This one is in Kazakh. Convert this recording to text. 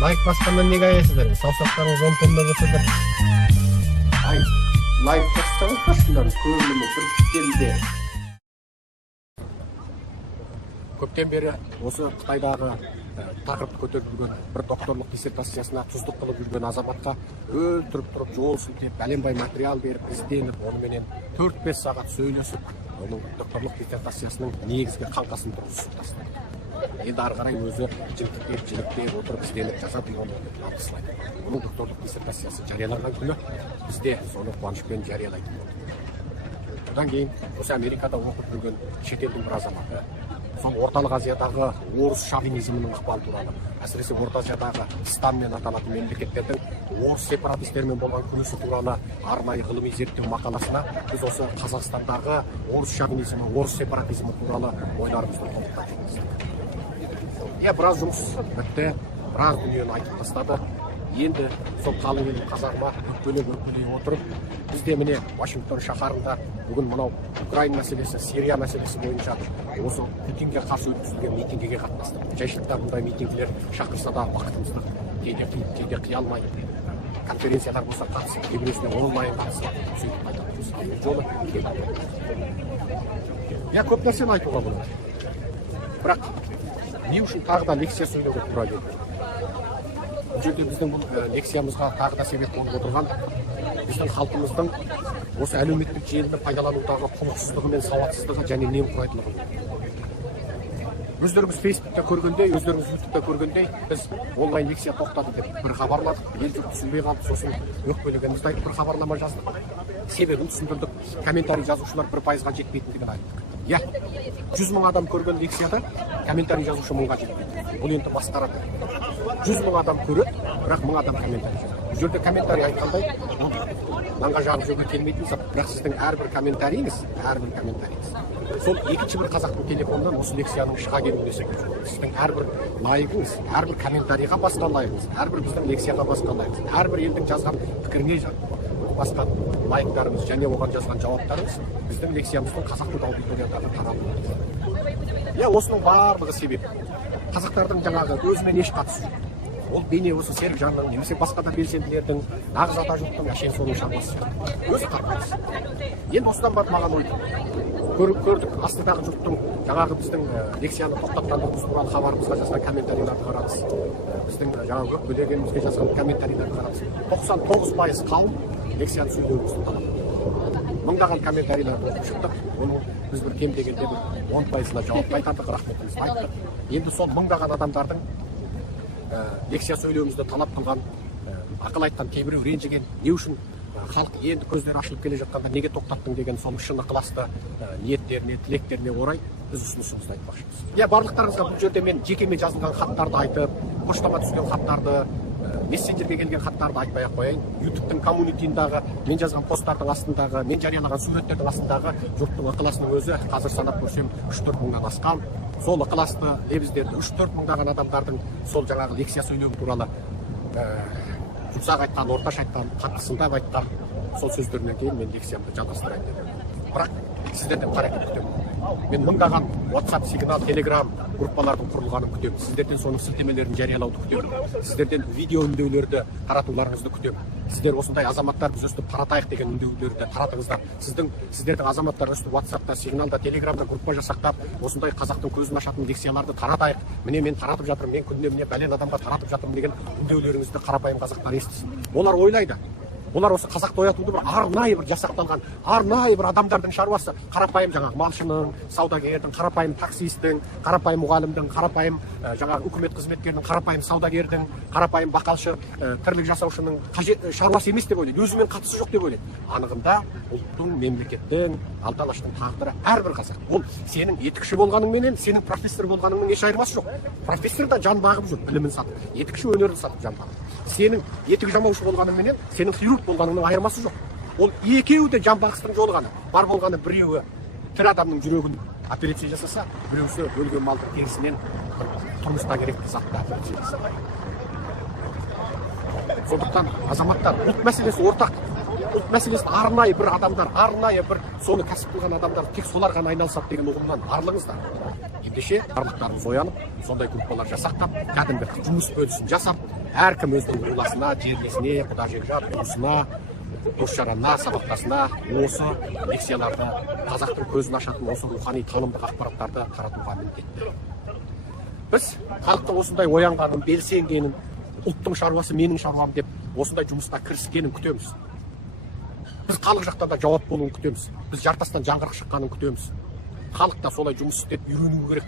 Лайк басқаннан неге аясыздар? Саусақтарыңыз 10 томда болса да. Ай, лайк бассаңыз башындан көңіліме бір келді. Көптен бері осы Қытайдағы тақырыпты көтеріп жүрген бір докторлық диссертациясына тұздық қылып жүрген азаматқа өлтіріп тұрып жол сілтеп бәленбай материал беріп ізденіп оныменен 4-5 сағат сөйлесіп оның докторлық диссертациясының негізгі қаңқасын тұрғызып тастады. Енді ары қарай өзі жіліктеп отырып ізденіп жазады оны алғыслайды. Оның докторлық диссертациясы жарияланған күні бізде соны қуанышпен жариялайтын болды. Одан кейін осы Америкада оқып жүрген шетелдің бір азаматы сол орталық Азиядағы орыс шовинизмінің ықпалы туралы, әсіресе Орта Азиядағы Истанмен аталатын мемлекеттердің орыс сепаратистермен болған күресі туралы арнайы ғылыми зерттеу мақаласына біз осы Қазақстандағы орыс шовинизмі, орыс сепаратизмі туралы ойларымызды толықтап жүрміз. Біраз жұмыс бітті, біраз дүниені айтып тастады. Енді сол қалың елдің қазағыма өкпелей отырып, бізде міне Вашингтон шаһарында бүгін мынау Украина мәселесі, Сирия мәселесі бойынша осы Путинге қарсы өткізілген митингіге қатынастық. Жайшылықта бұндай митингілер шақырса да вақытымызды кейде қия алмай, конференциялар болса қатысып, кейбіреусіне онлайн қатысып, сөйтіп айтамыз. Жолы көп нәрсені айтуға болады. Бірақ не үшін тағы да лекция сөйлеуге тура келді? Бұл жерде біздің бұл лекциямызға тағы да себеп болып отырған біздің халқымыздың осы әлеуметтік желіні пайдаланудағы құлықсыздығы мен сауатсыздығы және немқұрайдылығы. Өздеріңіз Фейсбукта көргендей, өздеріңіз Ютубта көргендей, біз онлайн лекция тоқтады деп бір хабарладық. Ел жұрт түсінбей қалды, сосын өкпелегенімізді айтып бір хабарлама жаздық. Себебін түсіндірдік, комментарий жазушылар 1%-ға жетпейтіндігін айттық. 100 мың адам көрген лекцияда комментарий жазушы 1000-ға жетпейді. Бұл енді масқара. 100 мың адам көреді, бірақ 1000 адам комментарий жазады. Бұл жерде комментарий айтқандай, нанға жағып жеуге келмейтін зат, бірақ сіздің әрбір комментарийіңіз, сол екінші бір қазақтың телефонынан осы лекцияның шыға келуіне себеп болды. Сіздің әрбір лайығыңыз, әрбір комментарийға басқан лайығыңыз, әрбір біздің лекцияға басқан лайығыңыз, әрбір елдің жазған пікіріне басқан лайықтарыңыз және оған жазған жауаптарыңыз біздің лекциямыздың қазақтың аудиториядағы таралуы. Осының барлығы себеп. Қазақтардың жаңағы өзімен еш қатысы жоқ. Ол бейне осы Серікжанның немесе басқа да белсенділердің, нағыз ата жұрттың әшейін соның шаруасы. Өзі қарпайсы. Енді осыдан барып маған ойды. Көрдік, астыдағы жұрттың жаңағы біздің лекцияны тоқтатқандығымыз туралы хабарымызға жазған комментарийларды қараңыз. Біздің жаңағы өкпелегенімізге жазған комментарийларды қараңыз. 99% қауым лекцияны сөйлеуімізді талап етті. Мыңдаған комментарийларды оқып шықтық. Оның біз бір кем дегенде 10%-ына жауап қайтардық, рахметімізді айттық. Енді сол мыңдаған адамдардың лекция сөйлеуімізді талап қылған, ақыл айтқан кейбіреу ренжіген, не үшін халық енді көздері ашылып келе жатқанда неге тоқтаттың деген соның шын ықыласты ниеттеріне, тілектеріне орай біз ұсынысымызды айтпақшымыз. Барлықтарыңызға бұл жерде мен жекеме жазылған хаттарды айтып, поштама түскен хаттарды, мессенджерге келген хаттарды айтпай-ақ қояйын. ютубтың коммунитиндағы мен жазған посттардың астындағы, мен жариялаған суреттердің астындағы жұрттың ықыласының өзі қазір санап көрсем 3-4 мыңнан асқан. Сол ықыласты лебіздерді 3-4 мыңдаған адамдардың сол жаңағы лекция сөйлеуі туралы жұмсақ айтқан, орташа айтқан, қаттысындап айтқан сол сөздерінен кейін мен лекциямды жалғастырайын деп. Бірақ сіздерден қарекет күтемін. Мен мыңдаған WhatsApp, Signal, Telegram группалардың құрылғанын күтемін. Сіздерден соның сілтемелерін жариялауды күтемін. Сіздерден видео үндеулерді таратуларыңызды күтемін. Сіздер осындай азаматтар біз өстіп таратайық деген үндеулерді таратыңыздар. Сіздердің азаматтар өстіп WhatsAppта, Signalда, Telegramда группа жасақтап, осындай қазақтың көзін ашатын лекцияларды таратайық. Міне мен таратып жатырмын, мен күніне міне бәлен адамға таратып жатырмын деген үндеулеріңізді қарапайым қазақтар естісін. Олар ойлайды. Олар осы қазақты оятуды бір арнайы бір жасақталған, арнайы бір адамдардың шаруасы. Қарапайым жаңағы малшының, саудагердің, қарапайым таксистің, қарапайым мұғалімдің, қарапайым жаңағы үкімет қызметкерінің, қарапайым саудагердің, қарапайым бақалшы, тірлік жасаушының шаруасы емес деп ойлайды. Өзімен қатысы жоқ деп ойлайды. Анығында ұлттың, мемлекеттің, алты-алаштың тағдыры әрбір қазақ. Ол сенің етікші болғаныңменен, сенің профессор болғаныңның еш айырмасы жоқ. Профессор да жан бағып жүр, білімін сатып. Етікші өнерін сатып жан бағып. Сенің етік жамаушы болғаныңменен, сенің хирург болғаныңның айырмасы жоқ. Ол екеуі де жан бағыстың жолы ғана. Бар болғаны біреуі тірі адамның жүрегін операция жасаса, біреусі өлген малдың терісінен тұрмысқа керекті затты операция жасайды. Сондықтан азаматтар ұлт мәселесі ортақ. ұлт мәселесін арнайы бір адамдар, арнайы бір соны кәсіп қылған адамдар тек солар ғана айналысады деген ұғымнан арылыңыздар. Ендеше барлықтарыңыз оянып, сондай группалар жасақтап, кәдімгі жұмыс бөлісін жасап, әркім өзінің руласына, жерлесіне, құда жекжат, туысына, дос-жаранына, сабақтасына осы лекцияларды, қазақтың көзін ашатын осы рухани танымдық ақпараттарды таратуға міндетті. Біз халықтың осындай оянғанын, белсенгенін, ұлттың шаруасы менің шаруам деп осындай жұмысқа кіріскенін күтеміз. Біз халық жақтан да жауап болуын күтеміз. Біз жартастан жаңғырық шыққанын күтеміз. Халық та солай жұмыс істеп үйренуі керек.